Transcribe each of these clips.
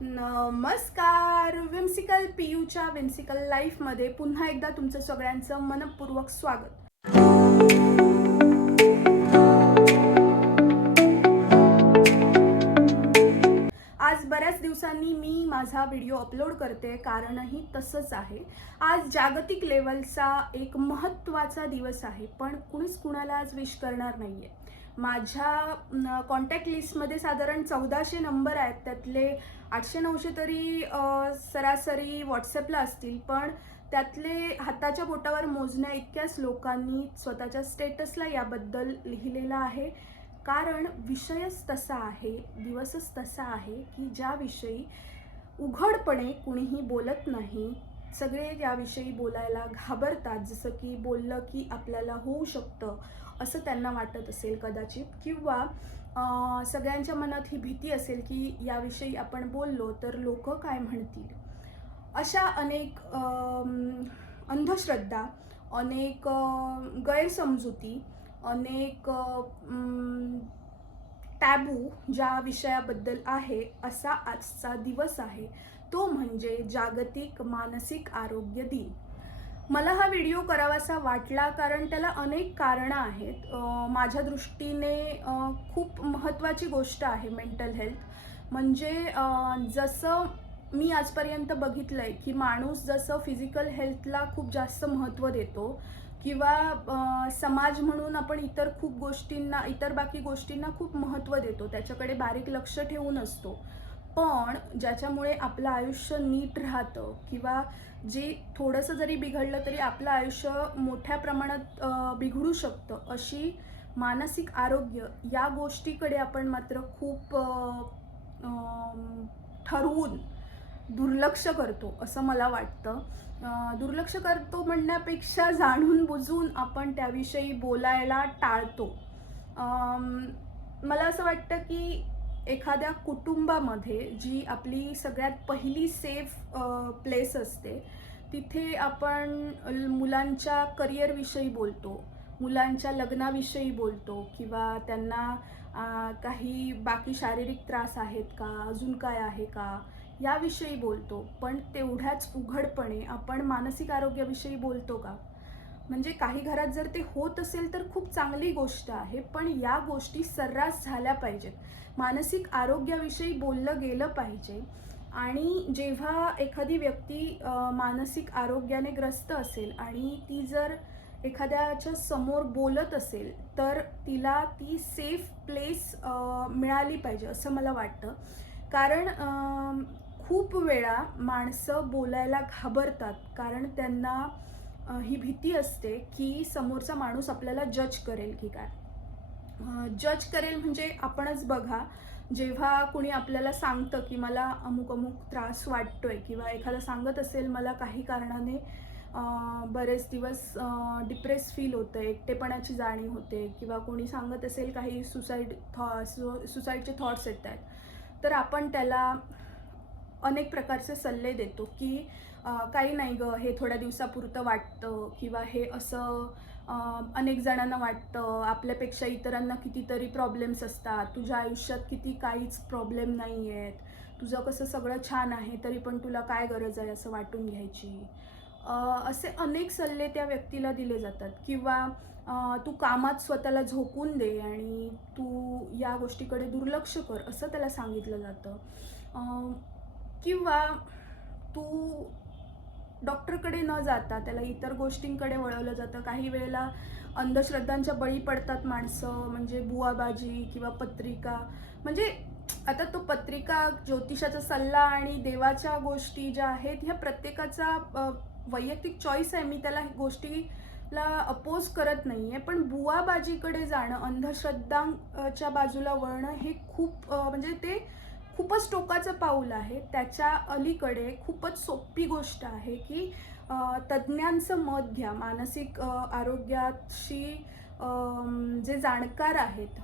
नमस्कार. Whimsical पीयूच्या whimsical लाईफमध्ये पुन्हा एकदा तुमचं सगळ्यांचं मनपूर्वक स्वागत. आज बऱ्याच दिवसांनी मी माझा व्हिडिओ अपलोड करते, कारणही तसंच आहे. आज जागतिक लेवलचा एक महत्त्वाचा दिवस आहे, पण कुणीच कुणाला आज विश करणार नाही आहे. माझ्या कॉन्टॅक्ट लिस्टमध्ये साधारण 1400 नंबर आहेत, त्यातले 800-900 तरी सरासरी व्हॉट्सॲपला असतील, पण त्यातले हाताच्या बोटावर मोजण्या इतक्याच लोकांनी स्वतःच्या स्टेटसला याबद्दल लिहिलेलं आहे. कारण विषयच तसा आहे, दिवसच तसा आहे की ज्याविषयी उघडपणे कुणीही बोलत नाही. सगळे याविषयी बोलायला घाबरतात, जसं की बोललं की आपल्याला होऊ शकतं असं त्यांना वाटत असेल कदाचित, किंवा सगळ्यांच्या मनात ही भीती असेल की याविषयी आपण बोललो तर लोक काय म्हणतील. अशा अनेक अंधश्रद्धा, अनेक गैरसमजुती, अनेक टॅबू ज्या विषयाबद्दल आहे, असा आजचा दिवस आहे, तो म्हणजे जागतिक मानसिक आरोग्य दिन. मला हा व्हिडिओ करावासा वाटला कारण त्याला अनेक कारणं आहेत. माझ्या दृष्टीने खूप महत्त्वाची गोष्ट आहे मेंटल हेल्थ. म्हणजे जसं मी आजपर्यंत बघितलं आहे की माणूस जसं फिजिकल हेल्थला खूप जास्त महत्त्व देतो, किंवा समाज म्हणून आपण इतर खूप गोष्टींना, इतर बाकी गोष्टींना खूप महत्त्व देतो, त्याच्याकडे बारीक लक्ष ठेवून असतो. पण ज्याच्यामुळे आपलं आयुष्य नीट राहतं, किंवा जे थोडंसं जरी बिघडलं तरी आपलं आयुष्य मोठ्या प्रमाणात बिघडू शकतं, अशी मानसिक आरोग्य या गोष्टीकडे आपण मात्र खूप ठरवून दुर्लक्ष करतो असं मला वाटतं. दुर्लक्ष करतो म्हणण्यापेक्षा जाणून बुजून आपण त्याविषयी बोलायला टाळतो. मला असं वाटतं की एखाद्या कुटुंबामध्ये जी आपली सगळ्यात पहिली सेफ प्लेस असते, तिथे आपण मुलांच्या करिअरविषयी बोलतो, मुलांच्या लग्नाविषयी बोलतो, किंवा त्यांना काही बाकी शारीरिक त्रास आहेत का, अजून काय आहे का, याविषयी बोलतो. पण तेवढ्याच उघडपणे आपण मानसिक आरोग्याविषयी बोलतो का? म्हणजे काही घरात जर ते होत असेल तर खूप चांगली गोष्ट आहे, पण या गोष्टी सर्रास झाल्या पाहिजेत. मानसिक आरोग्याविषयी बोललं गेलं पाहिजे. आणि जेव्हा एखादी व्यक्ती मानसिक आरोग्याने ग्रस्त असेल आणि ती जर एखाद्याच्या समोर बोलत असेल, तर तिला ती सेफ प्लेस मिळाली पाहिजे असं मला वाटतं. कारण खूप वेळा माणसं बोलायला घाबरतात, कारण त्यांना ही भीती असते की समोरचा माणूस आपल्याला जज करेल की काय. जज करेल म्हणजे आपणच बघा, जेव्हा कुणी आपल्याला सांगतं की मला अमुक अमुक त्रास वाटतोय, किंवा एखादा सांगत असेल मला काही कारणाने बरेच दिवस डिप्रेस फील होतं, एकटेपणाची जाणीव होते, किंवा कोणी सांगत असेल काही सुसाईडचे थॉट्स येत आहेत, तर आपण त्याला अनेक प्रकारचे सल्ले देतो की काही नाही गं, हे थोड्या दिवसापुरतं वाटतं, किंवा हे असं अनेक जणांना वाटतं, आपल्यापेक्षा इतरांना कितीतरी प्रॉब्लेम्स असतात, तुझ्या आयुष्यात किती काहीच प्रॉब्लेम नाही आहेत, तुझं कसं सगळं छान आहे तरी पण तुला काय गरज आहे असं वाटून घ्यायची. असे अनेक सल्ले त्या व्यक्तीला दिले जातात. किंवा तू कामात स्वतःला झोकून दे आणि तू या गोष्टीकडे दुर्लक्ष कर असं त्याला सांगितलं जातं. किंवा तू डॉक्टरकडे न जाता त्याला इतर गोष्टींकडे वळवलं जातं. काही वेळेला अंधश्रद्धांच्या बळी पडतात माणसं, म्हणजे बुवाबाजी किंवा पत्रिका. म्हणजे आता तो पत्रिका, ज्योतिषाचा सल्ला आणि देवाच्या गोष्टी ज्या आहेत, ह्या प्रत्येकाचा वैयक्तिक चॉईस आहे. मी त्याला गोष्टीला अपोज करत नाही आहे, पण बुवाबाजीकडे जाणं, अंधश्रद्धांच्या बाजूला वळणं, हे खूप म्हणजे ते खूपच टोकाचं पाऊल आहे. त्याच्या अलीकडे खूपच सोपी गोष्ट आहे की तज्ज्ञांचं मत घ्या. मानसिक आरोग्याशी जे जाणकार आहेत,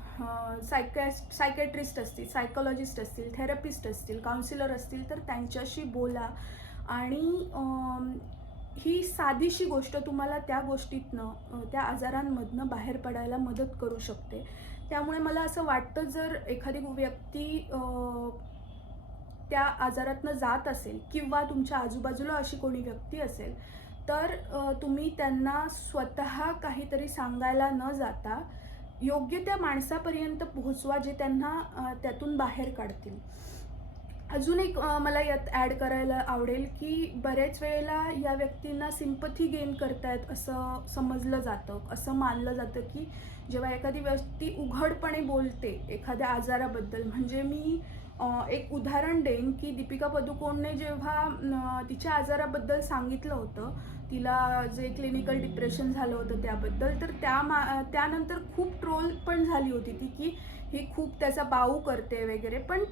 सायकॅट्रिस्ट असतील, सायकोलॉजिस्ट असतील, थेरपिस्ट असतील, काउन्सिलर असतील, तर त्यांच्याशी बोला. आणि ही साधीशी गोष्ट तुम्हाला त्या गोष्टीतनं, त्या आजारांमधनं बाहेर पडायला मदत करू शकते. त्यामुळे मला असं वाटतं, जर एखादी व्यक्ती त्या आजारातनं जात असेल किंवा तुमच्या आजूबाजूला अशी कोणी व्यक्ती असेल, तर तुम्ही त्यांना स्वतः काहीतरी सांगायला न जाता योग्य त्या माणसापर्यंत पोहोचवा, जे त्यांना त्यातून बाहेर काढतील. अजून एक मला यात ॲड करायला आवडेल, की बरेच वेळेला या व्यक्तींना सिम्पथी गेन करतायत असं समजलं जातं. असं मानलं जातं, की जेव्हा एखादी व्यक्ती उघडपणे बोलते एखाद्या आजाराबद्दल, म्हणजे मी एक उदाहरण देईन, की दीपिका पदुकोणने जेव्हा तिच्या आजाराबद्दल सांगितलं होतं, तिला जे क्लिनिकल डिप्रेशन झालं होतं त्याबद्दल, तर त्यानंतर खूप ट्रोल पण झाली होती ती, की ही खूप त्याचा बाऊ करते वगैरे. पण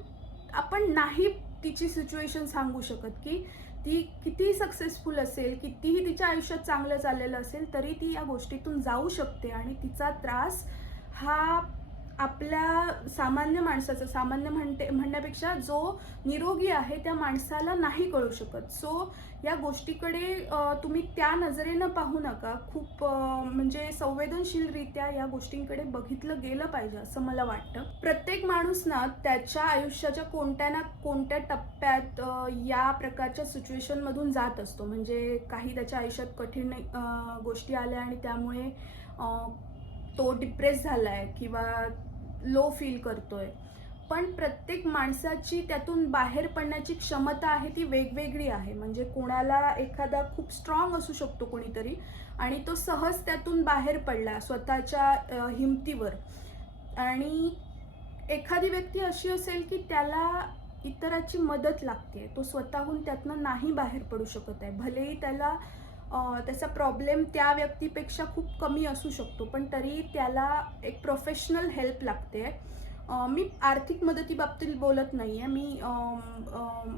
आपण नाही तिची सिच्युएशन सांगू शकत, की ती कितीही सक्सेसफुल असेल, कितीही तिच्या आयुष्यात चांगलं चाललेलं असेल, तरी ती या गोष्टीतून जाऊ शकते आणि तिचा त्रास हा आपल्या सामान्य माणसाचा, सामान्य म्हणण्यापेक्षा जो निरोगी आहे त्या माणसाला नाही कळू शकत. सो या गोष्टीकडे तुम्ही त्या नजरेनं पाहू नका. खूप म्हणजे संवेदनशीलरित्या या गोष्टींकडे बघितलं गेलं पाहिजे असं मला वाटतं. प्रत्येक माणूस ना त्याच्या आयुष्याच्या कोणत्या ना कोणत्या टप्प्यात या प्रकारच्या सिच्युएशनमधून जात असतो. म्हणजे काही त्याच्या आयुष्यात कठीण गोष्टी आल्या आणि त्यामुळे तो डिप्रेस झाला आहे किंवा लो फील करतोय. पण प्रत्येक माणसाची त्यातून बाहेर पडण्याची क्षमता आहे ती वेगवेगळी आहे. म्हणजे कोणाला एखादा खूप स्ट्रॉंग असू शकतो कोणीतरी आणि तो सहज त्यातून बाहेर पडला स्वतःच्या हिमतीवर. आणि एखादी व्यक्ती अशी असेल की त्याला इतराची मदत लागते, तो स्वतःहून त्यातनं नाही बाहेर पडू शकत आहे. भलेही त्याला त्याचा प्रॉब्लेम त्या व्यक्तीपेक्षा खूप कमी असू शकतो, पण तरी त्याला एक प्रोफेशनल हेल्प लागते. मी आर्थिक मदतीबाबतीत बोलत नाही आहे, मी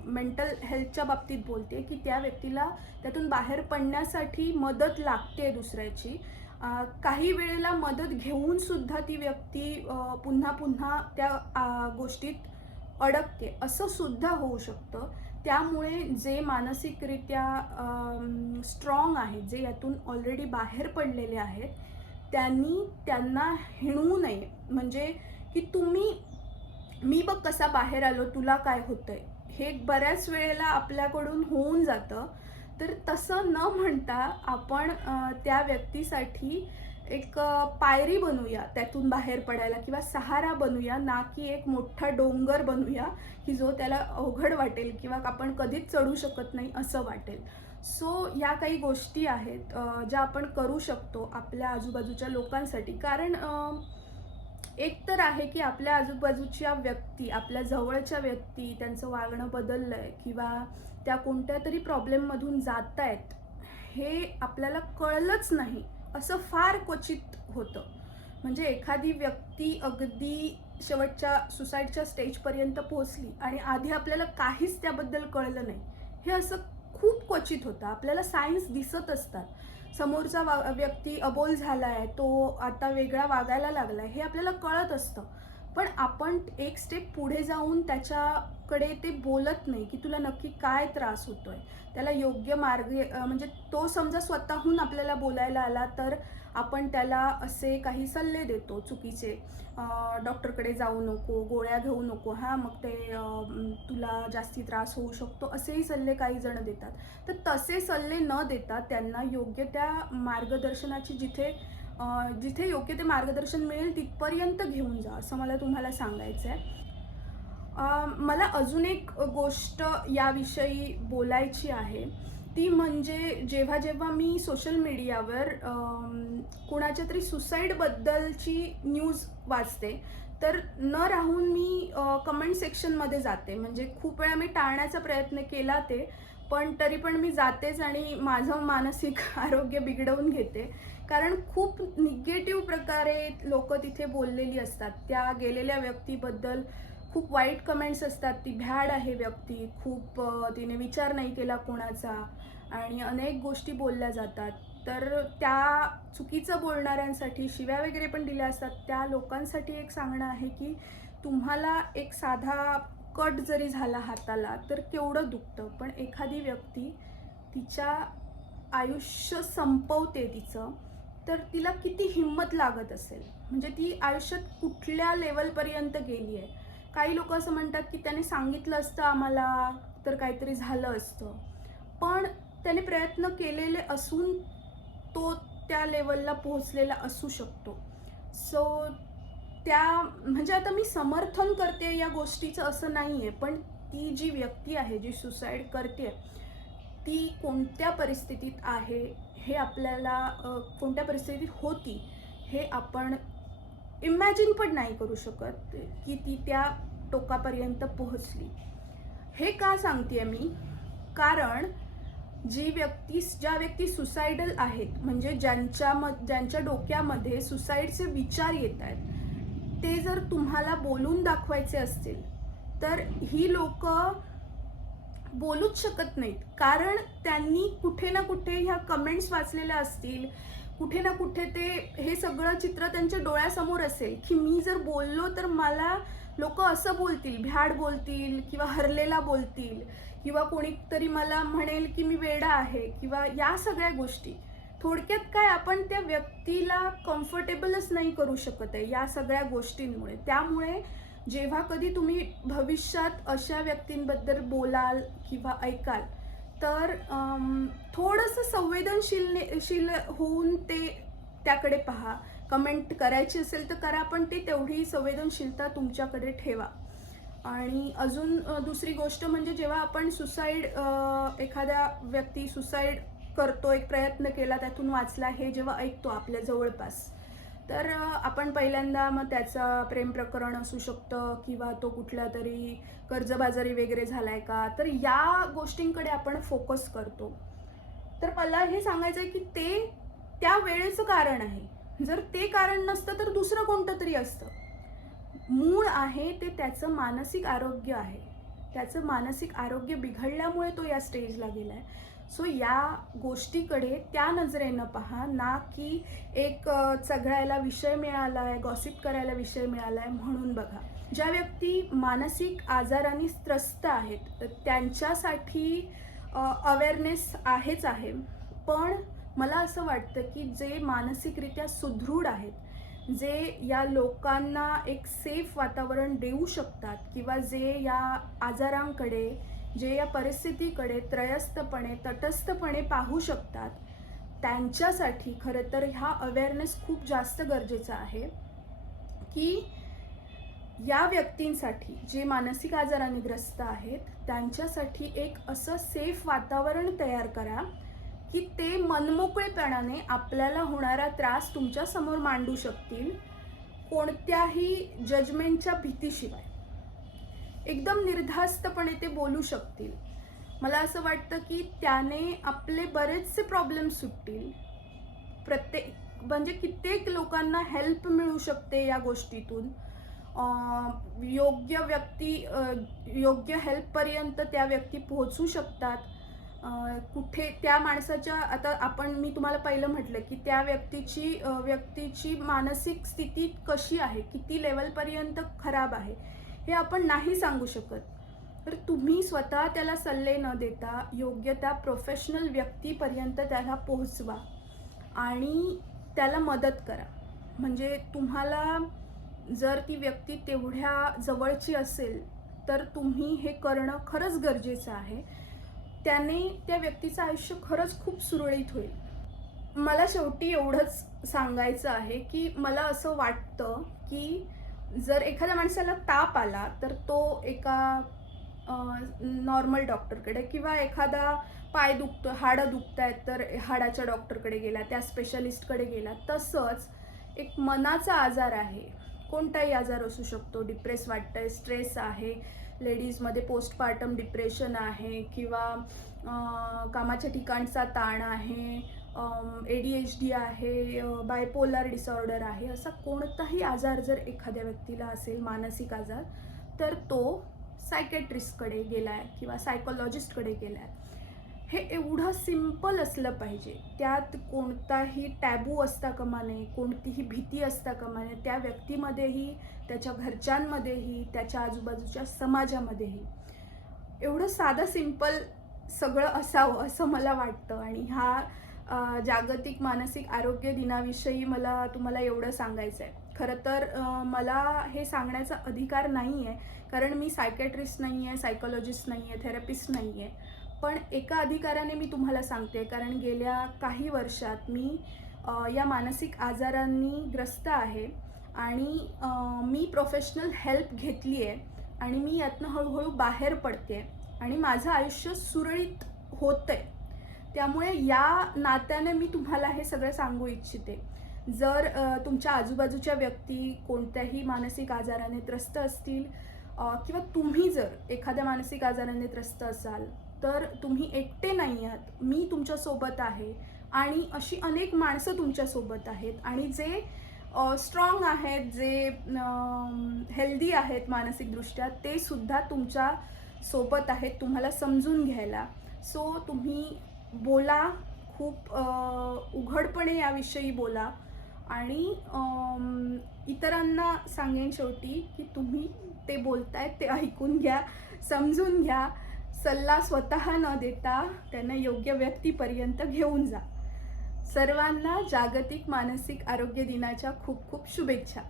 मेंटल हेल्थच्या बाबतीत बोलते, की त्या व्यक्तीला त्यातून बाहेर पडण्यासाठी मदत लागते दुसऱ्याची. काही वेळेला मदत घेऊनसुद्धा ती व्यक्ती पुन्हा पुन्हा त्या गोष्टीत अडकते, असं सुद्धा होऊ शकतं. त्यामुळे जे मानसिकरित्या स्ट्रॉंग आहेत, जे यातून ऑलरेडी बाहेर पडलेले आहेत, त्यांना हिणवू नये. म्हणजे की मी बघ कसा बाहेर आलो, तुला काय होतंय, हे बऱ्याच वेळेला आपल्याकडून होऊन जातं. तर तसं न म्हणता आपण त्या व्यक्तीसाठी एक पायरी बनूया त्यातून बाहेर पडायला, किंवा सहारा बनूया, ना की एक मोठा डोंगर बनूया की जो त्याला अवघड वाटेल किंवा आपण कधीच चढू शकत नाही असं वाटेल. सो या काही गोष्टी आहेत ज्या आपण करू शकतो आपल्या आजूबाजूच्या लोकांसाठी. कारण एक तर आहे की आपल्या आजूबाजूच्या व्यक्ती, आपल्या जवळच्या व्यक्ती, त्यांचं वागणं बदललं आहे किंवा त्या कोणत्या तरी प्रॉब्लेममधून जात आहेत, हे आपल्याला कळलंच नाही असं फार क्वचित होतं. म्हणजे एखादी व्यक्ती अगदी शेवटच्या सुसाईडच्या स्टेजपर्यंत पोहोचली आणि आधी आपल्याला काहीच त्याबद्दल कळलं नाही, हे असं खूप क्वचित होतं. आपल्याला सायन्स दिसत असतात. समोरचा व्यक्ती अबोल झाला आहे, तो आता वेगळा वागायला लागला आहे, हे आपल्याला कळत असतं. पण आपण एक स्टेप पुढे जाऊन त्याच्याकडे ते बोलत नाही की तुला नक्की काय त्रास होतोय. त्याला योग्य मार्ग म्हणजे तो समजा स्वतःहून आपल्याला बोलायला आला, तर आपण त्याला असे काही सल्ले देतो चुकीचे, डॉक्टरकडे जाऊ नको, गोळ्या घेऊ नको, हां मग ते तुला जास्ती त्रास होऊ शकतो, असेही सल्ले काही जण देतात. तर तसे सल्ले न देता त्यांना योग्य त्या मार्गदर्शनाची जिथे योग्य ते मार्गदर्शन मिळेल तिथपर्यंत घेऊन जा, असं मला तुम्हाला सांगायचं आहे. मला अजून एक गोष्ट याविषयी बोलायची आहे, ती म्हणजे जेव्हा मी सोशल मीडियावर कुणाच्या तरी सुसाईडबद्दलची न्यूज वाचते, तर न राहून मी कमेंट सेक्शनमध्ये जाते. म्हणजे खूप वेळा मी टाळण्याचा प्रयत्न केला ते, पण तरी पण मी जातेच आणि माझं मानसिक आरोग्य बिघडवून घेते. कारण खूप निगेटिव्ह प्रकारे लोकं तिथे बोललेली असतात. त्या गेलेल्या व्यक्तीबद्दल खूप वाईट कमेंट्स असतात. ती भ्याड आहे व्यक्ती, खूप तिने विचार नाही केला कोणाचा आणि अनेक गोष्टी बोलल्या जातात. तर त्या चुकीचं बोलणाऱ्यांसाठी शिव्या वगैरे पण दिल्या असतात. त्या लोकांसाठी एक सांगणं आहे की तुम्हाला एक साधा कट जरी झाला हाताला तर केवढं दुखतं, पण एखादी व्यक्ती तिच्या आयुष्य संपवते तिचं, तर तिला किती हिंमत लागत असेल. म्हणजे ती आयुष्यात कुठल्या लेवलपर्यंत गेली आहे. काही लोक असं म्हणतात की त्याने सांगितलं असतं आम्हाला तर काहीतरी झालं असतं, पण त्याने प्रयत्न केलेले असून तो त्या लेवलला पोहोचलेला असू शकतो. सो त्या म्हणजे आता मी समर्थन करते या गोष्टीचं असं नाही आहे, पण ती जी व्यक्ती आहे जी सुसाईड करते ती कोणत्या परिस्थितीत आहे हे आपल्याला कोणत्या परिस्थितीत होती हे आपण इमॅजिन पण नाही करू शकत की ती त्या टोकापर्यंत पोहोचली. हे का सांगते मी? कारण ज्या व्यक्ती सुसायडल आहेत, म्हणजे ज्यांच्या डोक्यामध्ये सुसाईडचे विचार येत आहेत, ते जर तुम्हाला बोलून दाखवायचे असतील तर ही लोक बोलूच शकत नाहीत, कारण त्यांनी कुठे ना कुठे ह्या कमेंट्स वाचलेल्या असतील, कुठे ना कुठे ते हे सगळं चित्र त्यांच्या डोळ्यासमोर असेल की मी जर बोललो तर मला लोक असं बोलतील, भ्याड बोलतील किंवा हरलेला बोलतील किंवा कोणीतरी मला म्हणेल की मी वेडा आहे किंवा या सगळ्या गोष्टी. थोडक्यात काय, आपण त्या व्यक्तीला कम्फर्टेबलच नाही करू शकत आहे या सगळ्या गोष्टींमुळे. त्यामुळे जेव्हा कधी तुम्ही भविष्यात अशा व्यक्तींबद्दल बोलाल किंवा ऐकाल तर थोडंसं संवेदनशील होऊन त्याकडे पहा. कमेंट करायची असेल तर करा, पण ते तेवढी संवेदनशीलता तुमच्याकडे ठेवा. आणि अजून दुसरी गोष्ट म्हणजे जेव्हा आपण एखाद्या व्यक्ती सुसाईड करतो, एक प्रयत्न केला, त्यातून वाचला, हे जेव्हा ऐकतो आपल्या जवळपास, तर आपण पहिल्यांदा मग त्याचं प्रेम प्रकरण असू शकतं किंवा तो कुठल्या तरी कर्जबाजारी वगैरे झालाय का, तर या गोष्टींकडे आपण फोकस करतो. तर मला हे सांगायचं आहे की ते त्या वेळेचं कारण आहे. जर ते कारण नसतं तर दुसरं कोणतं तरी असतं. मूळ आहे ते त्याचं मानसिक आरोग्य आहे. त्याचं मानसिक आरोग्य बिघडल्यामुळे तो या स्टेजला गेलाय. सो या गोष्टीकडे त्या नजरेनं पहा, ना की एक चघळायला विषय मिळालाय, गॉसिप करायला विषय मिळालाय म्हणून बघा. ज्या व्यक्ती मानसिक आजाराने त्रस्त आहेत त्यांच्यासाठी अवेअरनेस आहेच आहे, पण मला असं वाटतं की जे मानसिकरित्या सुदृढ आहेत, जे या लोकांना एक सेफ वातावरण देऊ शकतात किंवा जे या आजारांकडे, जे या परिस्थितीकडे त्रयस्थपणे, तटस्थपणे पाहू शकतात, त्यांच्यासाठी खरं तर हा अवेअरनेस खूप जास्त गरजेचा आहे की या व्यक्तींसाठी जे मानसिक आजाराने ग्रस्त आहेत त्यांच्यासाठी एक असं सेफ वातावरण तयार करा की ते मनमोकळेपणाने आपल्याला होणारा त्रास तुमच्या समोर मांडू शकतील, कोणत्याही जजमेंटच्या भीतीशिवाय. एकदम निर्धास्तपणे ते बोलू शकतील. मला असं वाटतं की त्याने आपले बरेचसे प्रॉब्लेम सुटतील. म्हणजे कित्येक लोकांना हेल्प मिळू शकते या गोष्टीतून. योग्य हेल्पपर्यंत त्या व्यक्ती पोहोचू शकतात. कुठे त्या माणसाच्या, आता मी तुम्हाला पहिलं म्हटलं की त्या व्यक्तीची मानसिक स्थिती कशी आहे, किती लेवलपर्यंत खराब आहे, हे आपण नाही सांगू शकत. तर तुम्ही स्वतः त्याला सल्ले न देता योग्य त्या प्रोफेशनल व्यक्तीपर्यंत त्याला पोहोचवा आणि त्याला मदत करा. म्हणजे तुम्हाला जर ती व्यक्ती तेवढ्या जवळची असेल तर तुम्ही हे करणं खरंच गरजेचं आहे. त्याने त्या व्यक्तीचं आयुष्य खरंच खूप सुरळीत होईल. मला शेवटी एवढंच सांगायचं आहे की मला असं वाटतं की जर एखाद्या माणसाला ताप आला तर तो एका नॉर्मल डॉक्टरकडे, किंवा एखादा पाय दुखतो, हाडं दुखत आहेत तर हाडाच्या डॉक्टरकडे गेला, त्या स्पेशलिस्टकडे गेला. तसंच एक मनाचा आजार आहे, कोणताही आजार असू शकतो, डिप्रेस वाटतंय, स्ट्रेस आहे, लेडीजमध्ये पोस्टपार्टम डिप्रेशन आहे किंवा कामाच्या ठिकाणचा ताण आहे, ADHD आहे, बायपोलर डिसऑर्डर आहे, असा कोणताही आजार जर एखाद्या व्यक्तीला असेल, मानसिक आजार, तर तो सायकॅट्रिस्टकडे गेलाय किंवा सायकोलॉजिस्टकडे गेलाय. हे एवढं सिम्पल असलं पाहिजे. त्यात कोणताही टॅबू असता कामा नये, कोणतीही भीती असता कामा नये. त्या व्यक्तीमध्येही, त्याच्या घरच्यांमध्येही, त्याच्या आजूबाजूच्या समाजामध्येही एवढं साधं सिम्पल सगळं असावं असं मला वाटतं. आणि हा जागतिक मानसिक आरोग्य दिनाविषयी मला तुम्हाला एवढं सांगायचं आहे. खरं तर मला हे सांगण्याचा अधिकार नाही आहे, कारण मी सायकॅट्रिस्ट नाही आहे, सायकॉलॉजिस्ट नाही आहे, थेरपिस्ट नाही आहे. पण एका अधिकाराने मी तुम्हाला सांगते, कारण गेल्या काही वर्षात मी या मानसिक आजारांनी ग्रस्त आहे आणि मी प्रोफेशनल हेल्प घेतली आहे आणि मी यातनं हळूहळू बाहेर पडते आणि माझं आयुष्य सुरळीत होतं आहे. त्यामुळे या नात्याने मी तुम्हाला हे सगळं सांगू इच्छिते. जर तुमच्या आजूबाजूच्या व्यक्ती कोणत्याही मानसिक आजाराने त्रस्त असतील किंवा तुम्ही जर एखाद्या मानसिक आजाराने त्रस्त असाल, तर तुम्ही एकटे नाही आहात. मी तुमच्यासोबत आहे आणि अशी अनेक माणसं तुमच्यासोबत आहेत आणि जे स्ट्रॉंग आहेत, जे हेल्दी आहेत मानसिकदृष्ट्या, ते सुद्धा तुमच्या सोबत आहेत तुम्हाला समजून घ्यायला. सो तुम्ही बोला, खूप उघडपणे याविषयी बोला आणि इतरांना सांगेन शेवटी की तुम्ही ते बोलतायत ते ऐकून घ्या, समजून घ्या. सल्ला स्वतः न देता त्यांना योग्य व्यक्तीपर्यंत घेऊन जा. सर्वांना जागतिक मानसिक आरोग्य दिनाच्या खूप खूप शुभेच्छा.